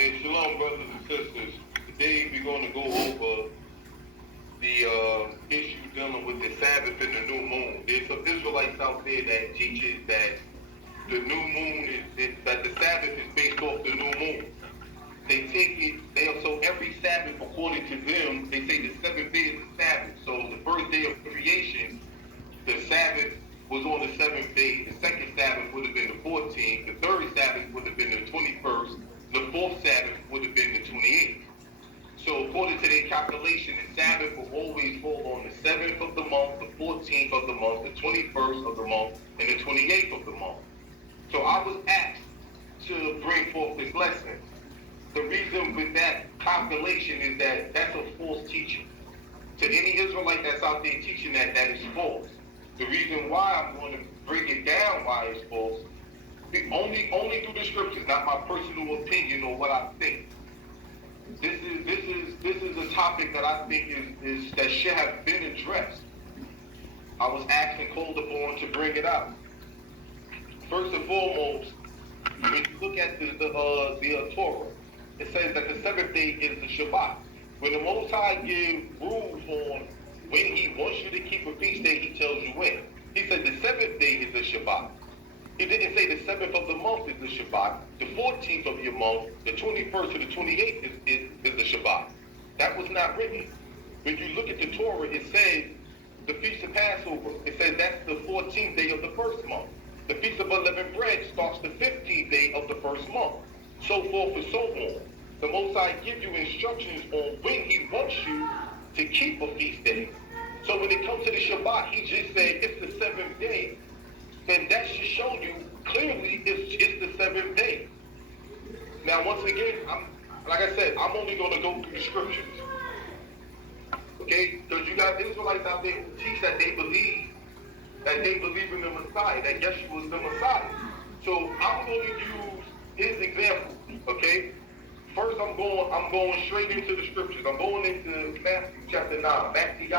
And shalom, brothers and sisters. Today we're going to go over the issue dealing with the Sabbath and the new moon. There's some Israelites out there that teaches that the new moon that the Sabbath is based off the new moon. They take it, so every Sabbath, according to them, they say the seventh day is the Sabbath. So the first day of creation, the Sabbath was on the seventh day. The second Sabbath would have been the 14th. The third Sabbath would have been the 21st. The fourth Sabbath would have been the 28th. So according to their calculation, the Sabbath will always fall on the 7th of the month, the 14th of the month, the 21st of the month, and the 28th of the month. So I was asked to bring forth this lesson. The reason with that calculation is that that's a false teaching. To any Israelite that's out there teaching that, that is false. The reason why I'm going to break it down why it's false, only through the scriptures, not my personal opinion or what I think. This is a topic that I think is that should have been addressed. I was asked and called upon to bring it out. First and foremost, when you look at the Torah, it says that the seventh day is the Shabbat. When the Most High gives rules on when He wants you to keep a feast day, He tells you when. He said the seventh day is the Shabbat. He didn't say the 7th of the month is the Shabbat. The 14th of your month, the 21st to the 28th is the Shabbat. That was not written. When you look at the Torah, it says the Feast of Passover. It says that's the 14th day of the first month. The Feast of Unleavened Bread starts the 15th day of the first month. So forth and so on. The Most High gives you instructions on when He wants you to keep a feast day. So when it comes to the Shabbat, He just said it's the 7th day. Then that should show you clearly it's the 7th day. Now, once again, like I said, I'm only going to go through the scriptures. Okay? Because you got Israelites out there who teach that they believe in the Messiah, that Yeshua is the Messiah. So I'm going to use his example. Okay? First, I'm going straight into the scriptures. I'm going into Matthew chapter 9, Matthew,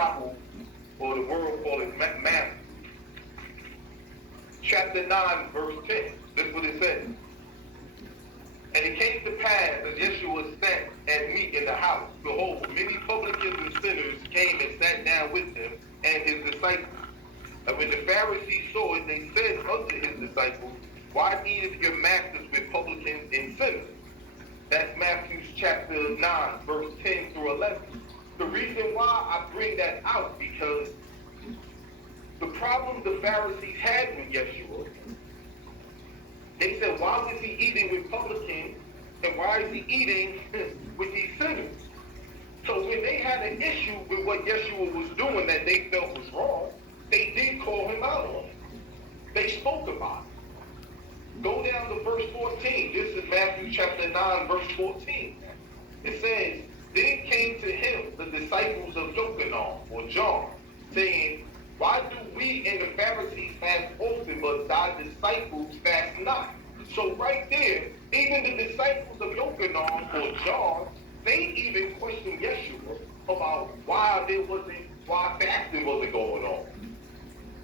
or the world call it Matthew. Chapter 9, verse 10. This is what it says. And it came to pass, as Yeshua sat at meat in the house, behold, many publicans and sinners came and sat down with him and his disciples. And when the Pharisees saw it, they said unto his disciples, why eateth your masters with publicans and sinners? That's Matthew chapter 9, verse 10 through 11. The reason why I bring that out, because the problem the Pharisees had with Yeshua, they said, why was he eating with publicans and why is he eating with these sinners? So when they had an issue with what Yeshua was doing that they felt was wrong, they did call him out on it. They spoke about it. Go down to verse 14. This is Matthew chapter 9, verse 14. It says, then came to him the disciples of Jochanan, or John, saying, why do we and the Pharisees fast often, but thy disciples fast not? So right there, even the disciples of Jochanan or John, they even questioned Yeshua about why fasting wasn't going on.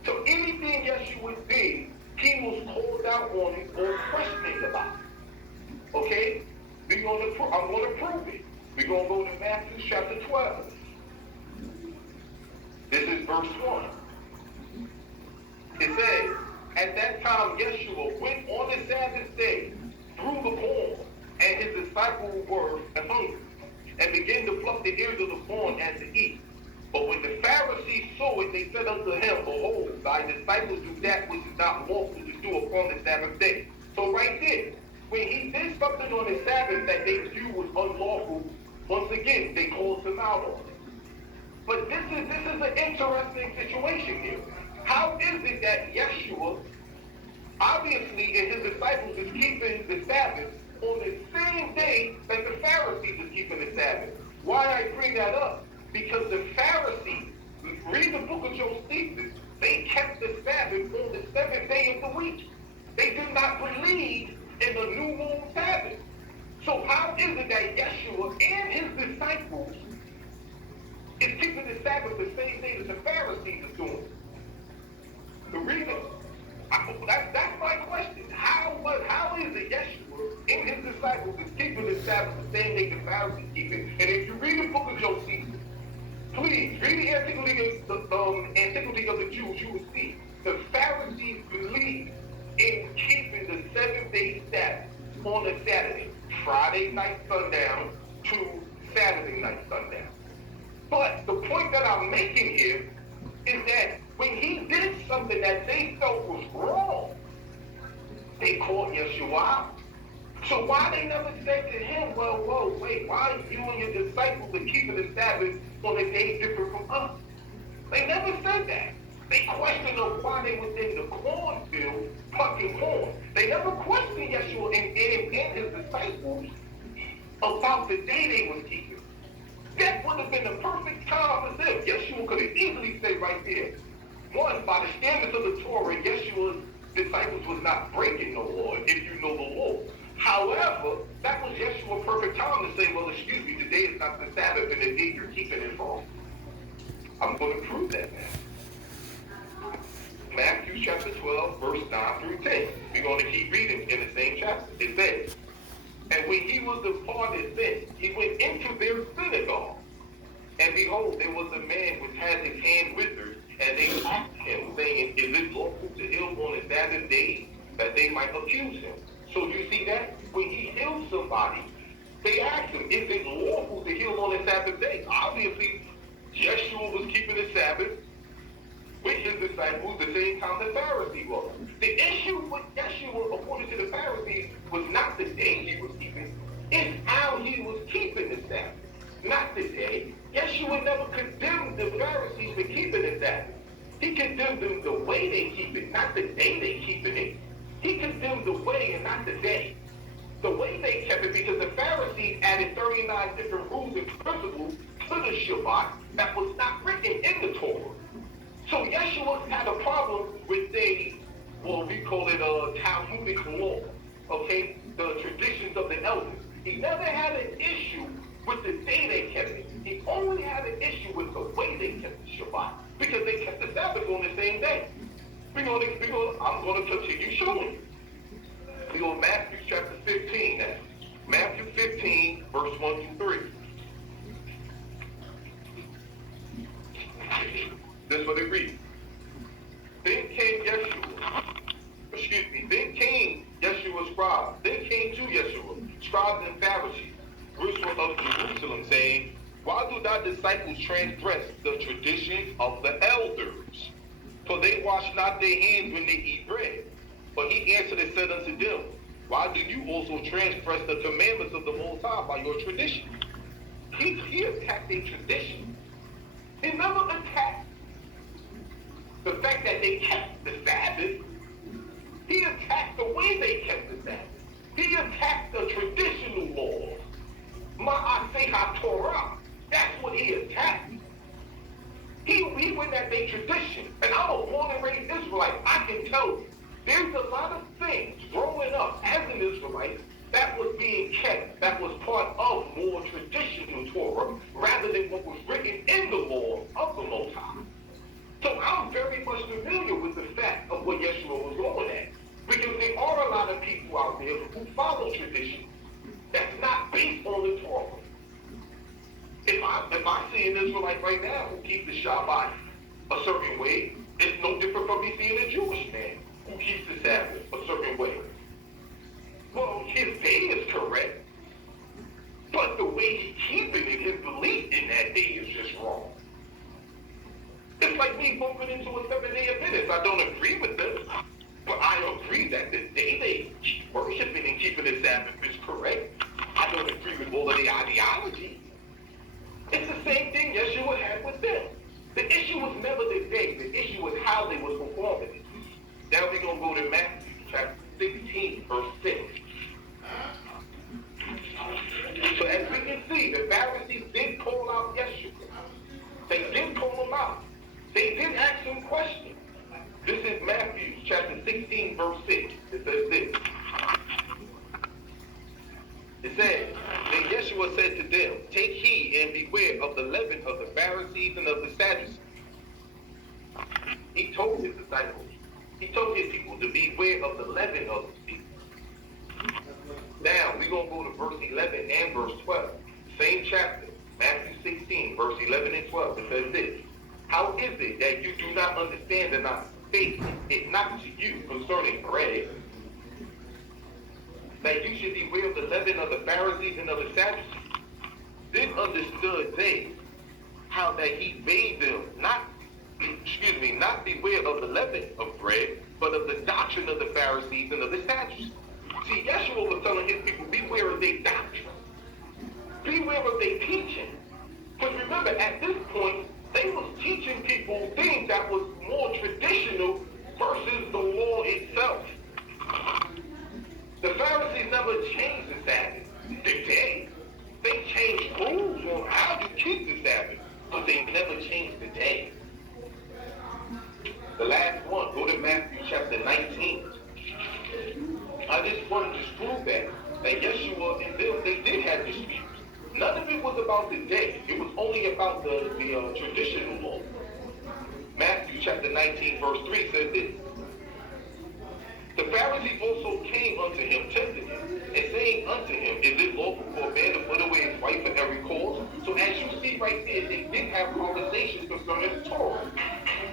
So anything Yeshua did, he was called out on it or questioning about it. Okay? I'm going to prove it. We're going to go to Matthew chapter 12. This is verse 1. It says, at that time Yeshua went on the Sabbath day through the corn, and his disciples were hungry, and began to pluck the ears of the corn and to eat. But when the Pharisees saw it, they said unto him, behold, thy disciples do that which is not lawful to do upon the Sabbath day. So right there, when he did something on the Sabbath that they knew was unlawful, once again, they called him out on it. But this is an interesting situation here. How is it that Yeshua, obviously, and his disciples is keeping the Sabbath on the same day that the Pharisees is keeping the Sabbath? Why I bring that up? Because the Pharisees, read the book of Josephus, they kept the Sabbath on the 7th day of the week. They did not believe in the new moon Sabbath. So how is it that Yeshua and his disciples is keeping the Sabbath the same day that the Pharisees is doing? The reason, that's my question. How is it Yeshua and his disciples is keeping the Sabbath the same day the Pharisees keep it. And if you read the book of Josephus, please read the Antiquity of the Jews, you will see the Pharisees believed in keeping the 7-day Sabbath on a Saturday, Friday night sundown to Saturday night sundown. But the point that I'm making here is that when he did something that they felt was wrong, they caught Yeshua out. So why they never said to him, well, whoa, wait, why you and your disciples are keeping the Sabbath on a day different from us? They never said that. They questioned of why they was in the cornfield plucking corn. They never questioned Yeshua and his disciples about the day they was keeping. That would have been the perfect time for them. Yeshua could have easily said right there, one, by the standards of the Torah, Yeshua's disciples was not breaking the law, if you know the law. However, that was Yeshua's perfect time to say, well, excuse me, today is not the Sabbath, and the day you're keeping is wrong. I'm going to prove that now. Matthew chapter 12, verse 9 through 10. We're going to keep reading in the same chapter. It says, and when he was departed thence, he went into their synagogue. And behold, there was a man which had his hand withered, and they asked him, saying, is it lawful to heal on a Sabbath day, that they might accuse him? So you see that? When he healed somebody, they asked him, is it lawful to heal on a Sabbath day? Obviously, Yeshua was keeping the Sabbath with his disciples the same time the Pharisees was. The issue with Yeshua, according to the Pharisees, was not the day he was keeping, it's how he was keeping the Sabbath, not the day. Yeshua never condemned the Pharisees for keeping the Sabbath. He condemned them the way they keep it, not the day they keeping it. He condemned the way and not the day. The way they kept it, because the Pharisees added 39 different rules and principles to the Shabbat that was not written in the Torah. So Yeshua had a problem with we call it a Talmudic law, okay? The traditions of the elders. He never had an issue with the day they kept it. He only had an issue with the way they kept the Shabbat, because they kept the Sabbath on the same day. I'm going to continue showing you. We go to Matthew chapter 15 now. Matthew 15, verse 1 through 3. This is what it reads. Then came Yeshua's scribes. Then came to Yeshua, scribes and Pharisees, which were of Jerusalem, saying, why do thy disciples transgress the traditions of the elders? For they wash not their hands when they eat bread. But he answered and said unto them, why do you also transgress the commandments of the Most High by your tradition? He attacked their tradition. He never attacked the fact that they kept the Sabbath. He attacked the way they kept the Sabbath. He attacked the traditional laws. Ma'aseh Torah. That's what he attacked. He went at their tradition. And I'm a born and raised Israelite. I can tell you, there's a lot of things growing up as an Israelite that was being kept, that was part of more traditional Torah, rather than what was written in the law of the Most High. So I'm very much familiar with the fact of what Yeshua was going at. Because there are a lot of people out there who follow tradition that's not based on the Torah. If I see an Israelite right now who keeps the Shabbat a certain way, it's no different from me seeing a Jewish man who keeps the Sabbath a certain way. Well, his day is correct, but the way he's keeping it, his belief in that day is just wrong. It's like me bumping into a 7-day Adventist. I don't agree with them, but I agree that the day they worshiping and keeping the Sabbath is correct. I don't agree with all of the ideology. It's the same thing Yeshua had with them. The issue was never the day. The issue was how they was performing it. Now we're going to go to Matthew chapter 16, verse 6. So as we can see, the Pharisees did call out Yeshua. They did call him out. They did ask him questions. This is Matthew chapter 16, verse 6. It says this. It says, then Yeshua said to them, take heed and beware of the leaven of the Pharisees and of the Sadducees. He told his disciples, he told his people to beware of the leaven of the people. Now, we're going to go to verse 11 and verse 12. Same chapter, Matthew 16, verse 11 and 12. It says this. How is it that you do not understand and not speak it not to you concerning bread, that you should beware of the leaven of the Pharisees and of the Sadducees? Then understood they how that he bade them not beware of the leaven of bread, but of the doctrine of the Pharisees and of the Sadducees. See, Yeshua was telling his people, beware of their doctrine. Beware of their teaching. Because remember, at this point, they was teaching people things that was more traditional versus the law itself. The Pharisees never changed the Sabbath. They did. They changed rules on how you keep the Sabbath, but they never changed the day. The last one, go to Matthew chapter 19. I just wanted to prove that Yeshua and them, they did have disputes. None of it was about the day. It was only about the traditional law. Matthew chapter 19, verse 3 says this. The Pharisees also came unto him, tempting him, and saying unto him, is it lawful for a man to put away his wife for every cause? So as you see right there, they did have conversations concerning the Torah.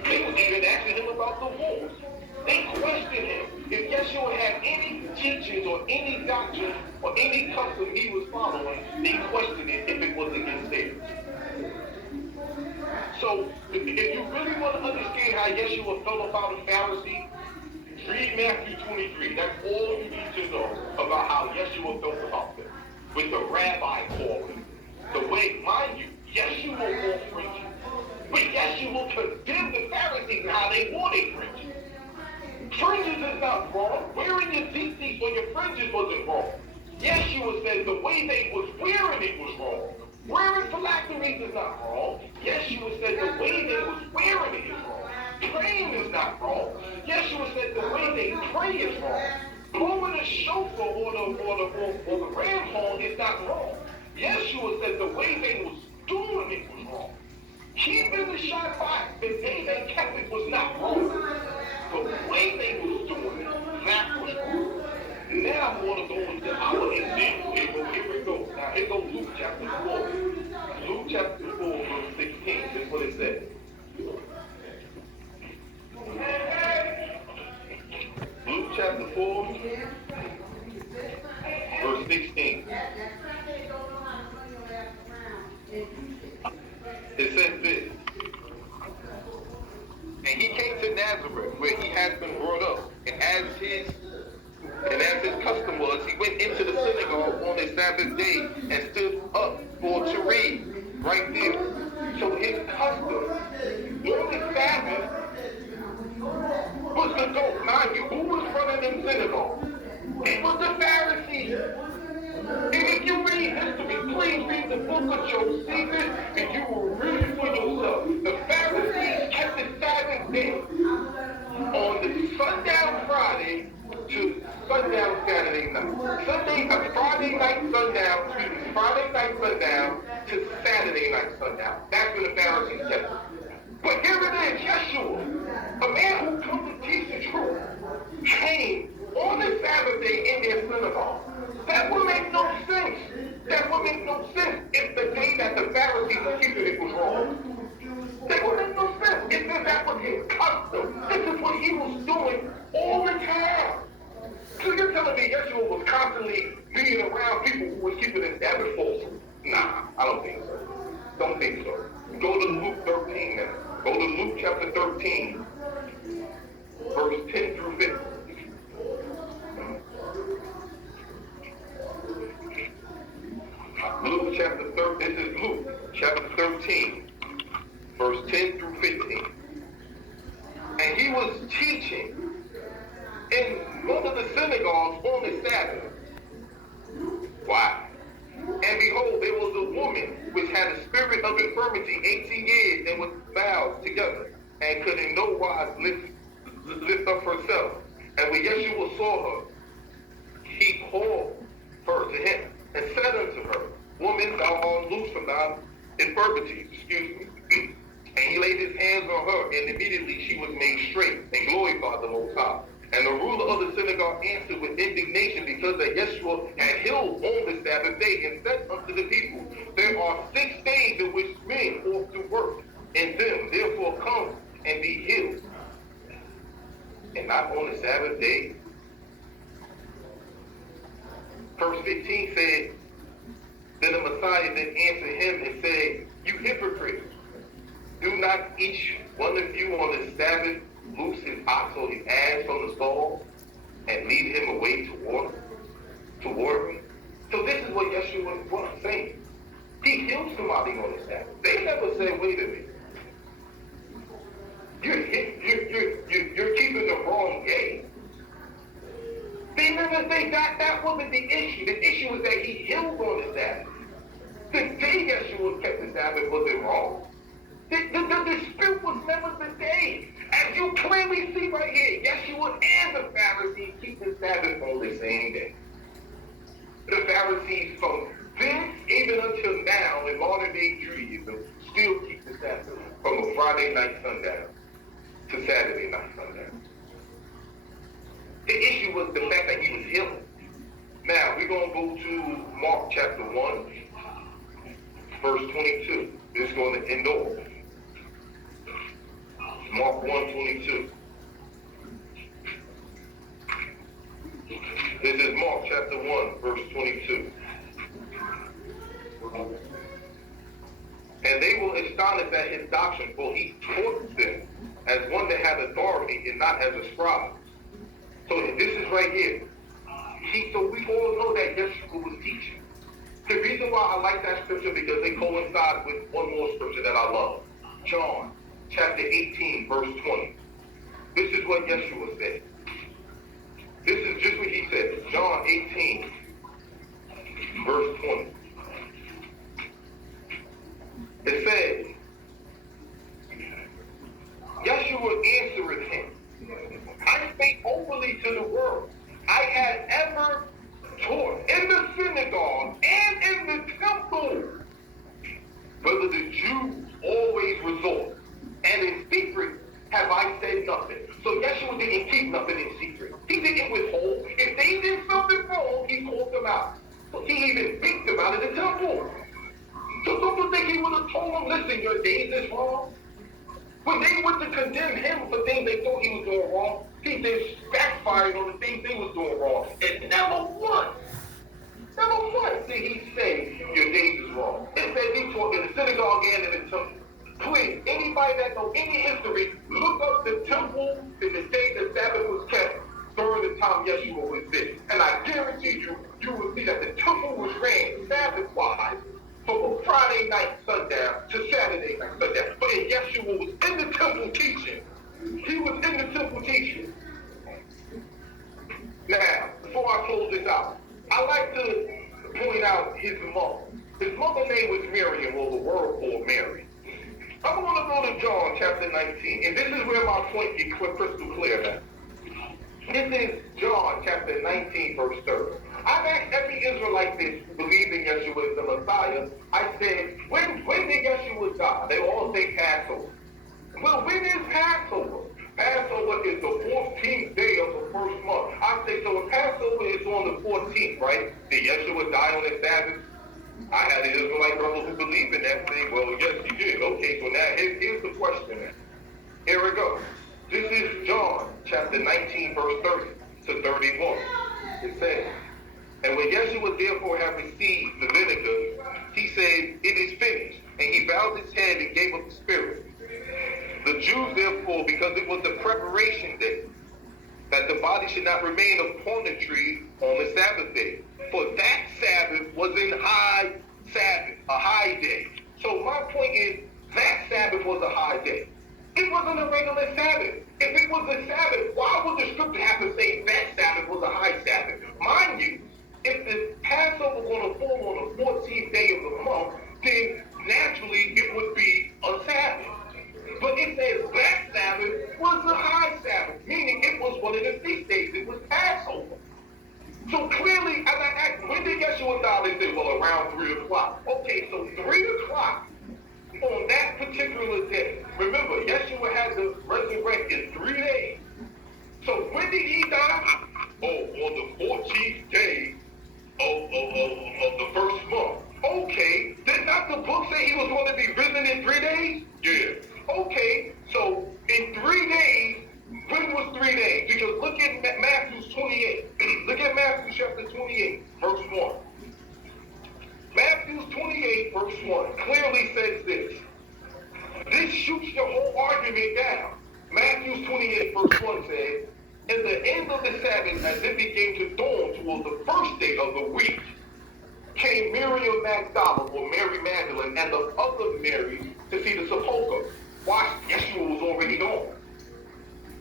They was even asking him about the wars. They questioned him. If Yeshua had any teachings or any doctrine or any custom he was following, they questioned it if it was against theirs. So if you really want to understand how Yeshua felt about the Pharisees, read Matthew 23. That's all you need to know about how Yeshua felt about them. With the rabbi calling. The way, mind you, Yeshua won't preach. But Yeshua condemned the Pharisees and how they wanted preaching. Fringes is not wrong. Wearing your tzitzit or your fringes wasn't wrong. Yeshua said the way they was wearing it was wrong. Wearing phylacteries is not wrong. Yeshua said the way they was wearing it is wrong. Praying is not wrong. Yeshua said the way they pray is wrong. Blowing the shofar or the ram horn is not wrong. Yeshua said the way they was doing it was wrong. Keeping the Shabbat, the day they kept it was not wrong. But the way they was doing it, that was wrong. Now I'm going to go into our example. Here we go. Now here goes Luke chapter 4. Luke chapter 4, verse 16. This is what it says. Luke chapter 4, verse 16. It says this. And he came to Nazareth, where he had been brought up, and as his custom was, he went into the synagogue on the Sabbath day and stood up to read right there. So his custom on the Sabbath was to go. Mind you, who was running them synagogues? It was the Pharisees. And if you read history, please read the book of Josephus, and you will read it for yourself. The Pharisees kept the Sabbath day on the sundown Friday to sundown Saturday night. Friday night sundown to Saturday night sundown. That's when the Pharisees kept it. But here it is, Yeshua, a man who comes to teach the truth, came on the Sabbath day in their synagogue. That would make no sense. That would make no sense if the day that the Pharisees were keeping it was wrong. That would make no sense if that was his custom. This is what he was doing all the time. So you're telling me Yeshua was constantly being around people who was keeping the Sabbath false? Nah, I don't think so. Don't think so. Go to Luke 13 now. Go to Luke chapter 13, verse 10 through 15. Luke chapter 13, this is Luke chapter 13, verse 10 through 15. And he was teaching in one of the synagogues on the Sabbath. Wow. And behold, there was a woman which had a spirit of infirmity 18 years and was bowed together and could in no wise lift up herself. And when Yeshua saw her, he called her to him and said unto her, Woman, thou art loose from thy infirmities. And he laid his hands on her, and immediately she was made straight and glorified the Most High. And the ruler of the synagogue answered with indignation because that Yeshua had healed on the Sabbath day and said unto the people, there are 6 days in which men ought to work, in them therefore come and be healed, and not on the Sabbath day. Verse 15 said, then the Messiah then answered him and said, you hypocrite, do not each one of you on the Sabbath loose his ox or his ass from the stall and lead him away to water me? So this is what Yeshua was saying. He healed somebody on the Sabbath. They never said, wait a minute, you're keeping the wrong day. They never say that wasn't the issue. The issue was that he healed on the Sabbath. The day Yeshua kept the Sabbath wasn't wrong. The dispute was never the day. As you clearly see right here, Yeshua and the Pharisees keep the Sabbath on the same day. The Pharisees from then even until now in modern day Judaism still keep the Sabbath from a Friday night sundown to Saturday night sundown. The issue was the fact that he was healing. Now we're going to go to Mark chapter 1, verse 22. This is going to end off. Mark 1:22. This is Mark chapter 1, verse 22. And they were astonished at his doctrine, for he taught them as one that had authority and not as a scribe. So this is right here. So we all know that Yeshua was teaching. The reason why I like that scripture because they coincide with one more scripture that I love. John chapter 18, verse 20. This is what Yeshua said. This is just what he said. John 18, verse 20. It says, Yeshua answered him, I spake openly to the world. I had ever taught in the synagogue and in the temple, whether the Jews always resort, and in secret have I said nothing. So Yeshua didn't keep nothing in secret. He didn't withhold. If they did something wrong, he called them out. So he even beat them out of the temple. So don't you think he would have told them, listen, your days is wrong? When they went to condemn him for things they thought he was doing wrong, he just backfired on the things they was doing wrong. And never once did he say, your days is wrong. It says he taught in the synagogue and in the temple. Please, anybody that knows any history, look up the temple in the day the Sabbath was kept during the time Yeshua was there. And I guarantee you, you will see that the temple was ran Sabbath-wise from Friday night sundown to Saturday night sundown. But Yeshua was in the temple teaching. He was in the temple teaching. Now, before I close this out, I like to point out his mother. His mother's name was Miriam, or the world called Mary. I'm going to go to John chapter 19, and this is where my point gets crystal clear now. This is John chapter 19, verse 30. I've asked every Israelite this who believes in Yeshua as the Messiah. I said, when did Yeshua die? They all say Passover. Well, when is Passover? Passover is the 14th day of the first month. I say, so if Passover is on the 14th, right? Did Yeshua die on the Sabbath? I had an Israelite brother who believed in that thing. Well, yes, he did. Okay, so now here's the question. Here we go. This is John chapter 19, verse 30 to 31. It says, and when Yeshua therefore had received the vinegar, he said, it is finished. And he bowed his head and gave up the spirit. The Jews therefore, because it was the preparation day, that the body should not remain upon the tree on the Sabbath day. For that Sabbath was in high Sabbath, a high day. So my point is, that Sabbath was a high day. It wasn't a regular Sabbath. If it was a Sabbath, why would the scripture have to say that Sabbath was a high Sabbath? Mind you, if the Passover was going to fall on the 14th day of the month, then naturally it would be a Sabbath. But it says that Sabbath was a high Sabbath, meaning it was one of the feast days. It was Passover. So clearly, as I asked, when did Yeshua die? They said, well, around 3 o'clock. Okay, so 3 o'clock on that particular day. Remember, Yeshua had to resurrect in 3 days. So when did he die? Oh, on the 14th day of the first month. Okay, did not the book say he was going to be risen in 3 days? Yeah. Okay, so in 3 days, when was 3 days? Because look at Matthew 28. Look at Matthew chapter 28, verse 1. Matthew 28, verse 1 clearly says this. This shoots the whole argument down. Matthew 28, verse 1 says, "In the end of the Sabbath, as it began to dawn toward the first day of the week, came Miriam Magdala, or Mary Magdalene, and the other Mary to see the sepulchre." Why? Yeshua was already gone.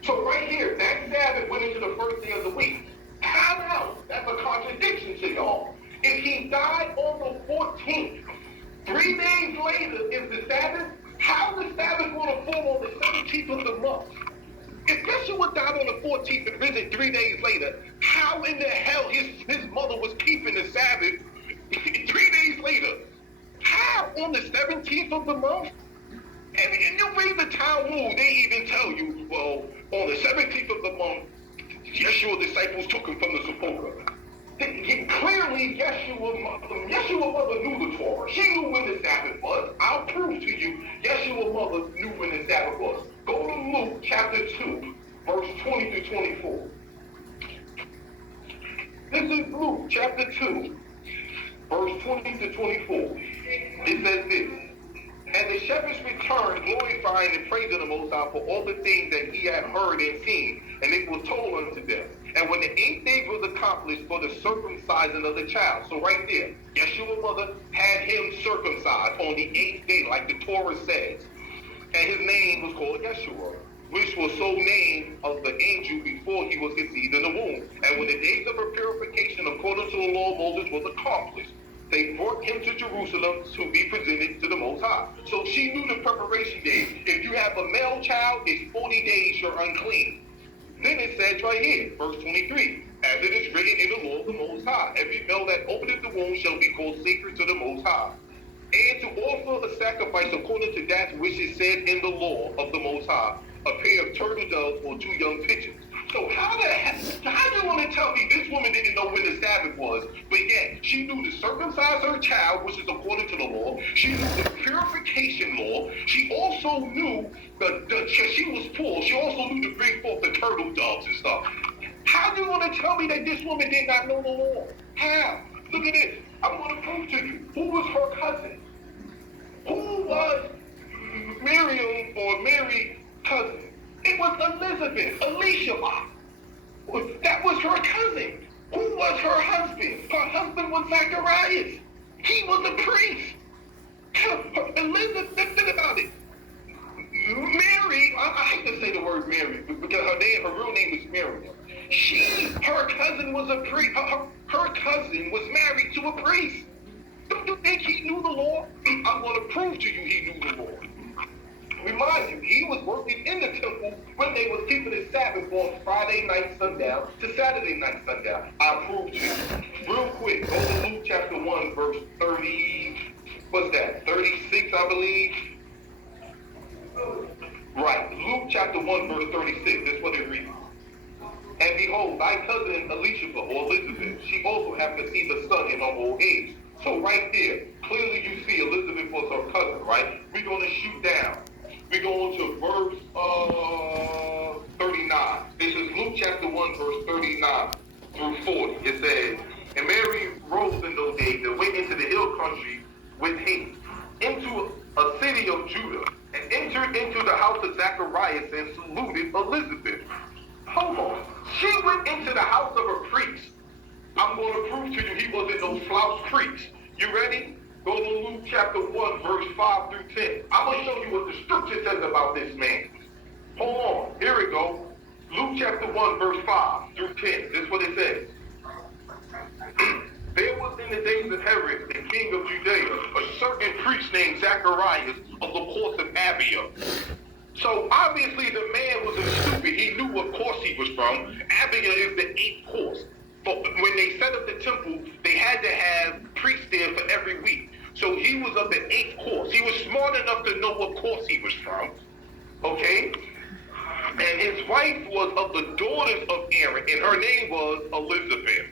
So right here, that Sabbath went into the first day of the week. How now? That's a contradiction to y'all. If he died on the 14th, 3 days later is the Sabbath, how is the Sabbath going to fall on the 17th of the month? If Yeshua died on the 14th and risen 3 days later, how in the hell his mother was keeping the Sabbath 3 days later? How? On the 17th of the month? And you read the Talmud, they even tell you, well, on the 17th of the month, Yeshua's disciples took him from the sepulchre. Clearly, Yeshua mother knew the Torah. She knew when the Sabbath was. I'll prove to you, Yeshua mother knew when the Sabbath was. Go to Luke chapter 2, verse 20 through 24. This is Luke chapter 2, verse 20 to 24. It says this. "And the shepherds returned, glorifying and praising the Most High for all the things that he had heard and seen, and it was told unto them. And when the 8th day was accomplished for the circumcision of the child," so right there, Yeshua mother had him circumcised on the 8th day, like the Torah says. "And his name was called Yeshua, which was so named of the angel before he was conceived in the womb. And when the days of her purification according to the law of Moses was accomplished, they brought him to Jerusalem to be presented to the Most High." So she knew the preparation day. If you have a male child, it's 40 days you're unclean. Then it says right here, verse 23, "As it is written in the law of the Most High, every male that openeth the womb shall be called sacred to the Most High. And to offer a sacrifice according to that which is said in the law of the Most High, a pair of turtle doves or 2 young pigeons." So how do you want to tell me this woman didn't know when the Sabbath was, but yet she knew to circumcise her child, which is according to the law. She knew the purification law. She also knew that she was poor. She also knew to bring forth the turtle doves and stuff. How do you want to tell me that this woman did not know the law? How? Look at this. I'm going to prove to you. Who was her cousin? Who was Miriam or Mary's cousin? It was Elizabeth, Elishama. That was her cousin. Who was her husband? Her husband was Zacharias. He was a priest. Elizabeth, think about it. Mary, I hate to say the word Mary because her real name is Miriam. Her cousin was a priest. Her cousin was married to a priest. Don't you think he knew the law? I'm going to prove to you he knew the law. Remind you, he was working in the temple when they was keeping the Sabbath on Friday night sundown to Saturday night sundown. I'll prove to you. Real quick, go to Luke chapter 1, verse 30, what's that, 36, I believe? Right, Luke chapter 1, verse 36, that's what it reads. "And behold, thy cousin Elishama, or Elizabeth, she also hath conceived a son in her old age." So right there, clearly you see Elizabeth was her cousin, right? We're going to shoot down. We go to verse 39. This is Luke chapter 1, verse 39 through 40. It says, "And Mary rose in those days and went into the hill country with haste, into a city of Judah, and entered into the house of Zacharias and saluted Elizabeth." Hold on. She went into the house of a priest. I'm going to prove to you he wasn't no slouch priest. You ready? Go to Luke chapter 1, verse 5 through 10. I'm going to show you what the scripture says about this man. Hold on. Here we go. Luke chapter 1, verse 5 through 10. This is what it says. "There was in the days of Herod, the king of Judea, a certain priest named Zacharias of the course of Abia." So obviously the man wasn't stupid. He knew what course he was from. Abia is the 8th course. But when they set up the temple, they had to have priests there for every week. So he was of the 8th course. He was smart enough to know what course he was from. Okay? And his wife was of the daughters of Aaron, and her name was Elizabeth.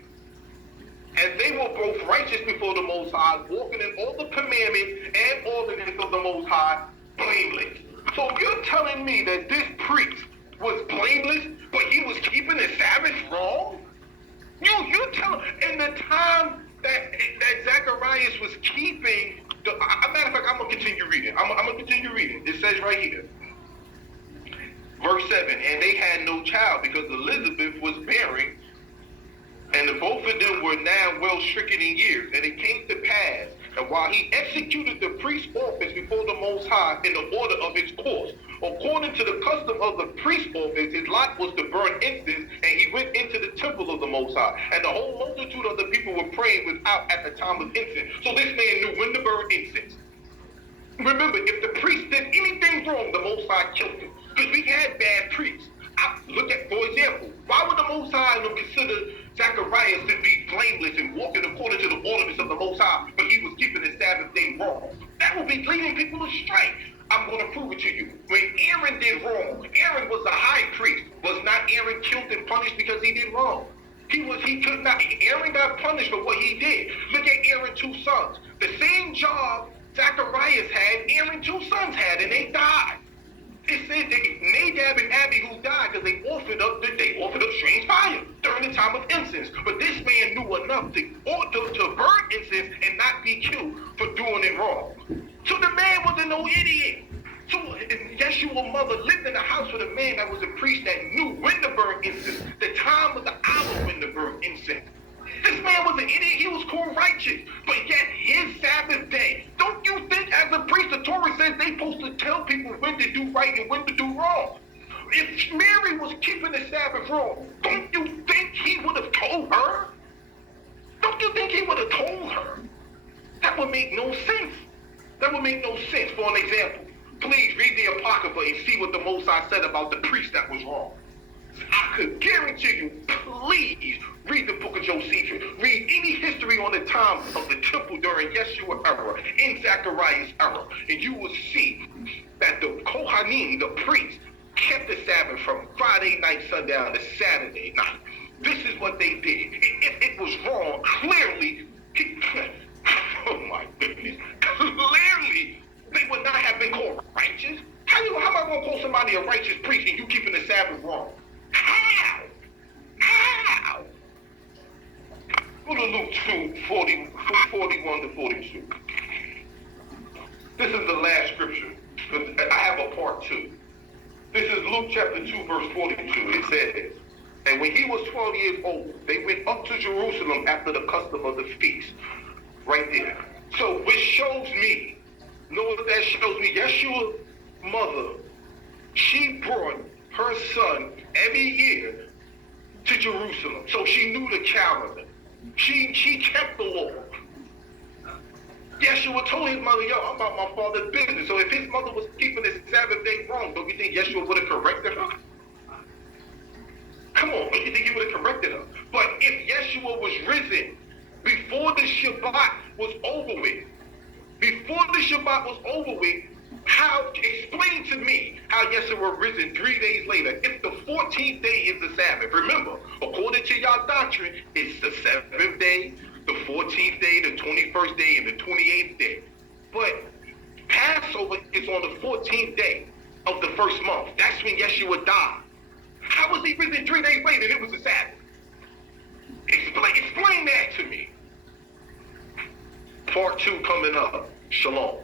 And they were both righteous before the Most High, walking in all the commandments and ordinances of the Most High, blameless. So you're telling me that this priest was blameless, but he was keeping the Sabbath wrong? You're telling, in the time that Zacharias was keeping, matter of fact, I'm going to continue reading. I'm going to continue reading. It says right here, verse 7, and they had no child because Elizabeth was bearing, and the both of them were now well stricken in years. And it came to pass, and while he executed the priest's office before the Most High in the order of its course, according to the custom of the priest's office, his lot was to burn incense, and he went into the temple of the Most High. And the whole multitude of the people were praying without at the time of incense. So this man knew when to burn incense. Remember, if the priest did anything wrong, the Most High killed him. Because we had bad priests. Look at, for example, why would the Most High consider Zacharias to be blameless and walking according to the ordinance of the Most High, but he was keeping the Sabbath day wrong? That would be leading people astray. I'm going to prove it to you. When Aaron did wrong, Aaron was the high priest. Was not Aaron killed and punished because he did wrong? Aaron got punished for what he did. Look at Aaron's two sons. The same job Zacharias had, Aaron's two sons had, and they died. It said that Nadab and Abihu died because they offered up strange fire during the time of incense. But this man knew enough to burn incense and not be killed for doing it wrong. So the man wasn't no idiot. So Yeshua's mother lived in a house with a man that was a priest that knew when to burn incense, the time of the hour when to burn incense. This man was an idiot. He was called righteous. But yet his Sabbath day, don't you think as a priest, the Torah says they're supposed to tell people when to do right and when to do wrong? If Mary was keeping the Sabbath wrong, don't you think he would have told her? Don't you think he would have told her? That would make no sense. That would make no sense. For an example, please read the Apocrypha and see what the Most High said about the priest that was wrong. I could guarantee you, please read the book of Josephus. Read any history on the time of the temple during Yeshua's era, in Zacharias' era, and you will see that the Kohanim, the priests, kept the Sabbath from Friday night sundown to Saturday night. This is what they did. If it was wrong, clearly, oh my goodness, clearly they would not have been called righteous. How am I going to call somebody a righteous priest and you keeping the Sabbath wrong? How? Go to Luke 2:41 to 42. This is the last scripture. I have a part 2. This is Luke chapter 2, verse 42. It says, and when he was 12 years old, they went up to Jerusalem after the custom of the feast. Right there. So, which shows me, know what that shows me? Yeshua's mother, she brought her son every year to Jerusalem. So she knew the calendar. She kept the law. Yeshua told his mother, yo, I'm about my father's business. So if his mother was keeping the Sabbath day wrong, don't you think Yeshua would have corrected her? Come on, don't you think he would have corrected her? But if Yeshua was risen before the Shabbat was over with, explain to me how Yeshua risen 3 days later if the 14th day is the Sabbath. Remember, according to y'all doctrine, it's the 7th day, the 14th day, the 21st day, and the 28th day. But Passover is on the 14th day of the first month. That's when Yeshua died. How was he risen 3 days later and it was the Sabbath? Explain that to me. Part 2 coming up. Shalom.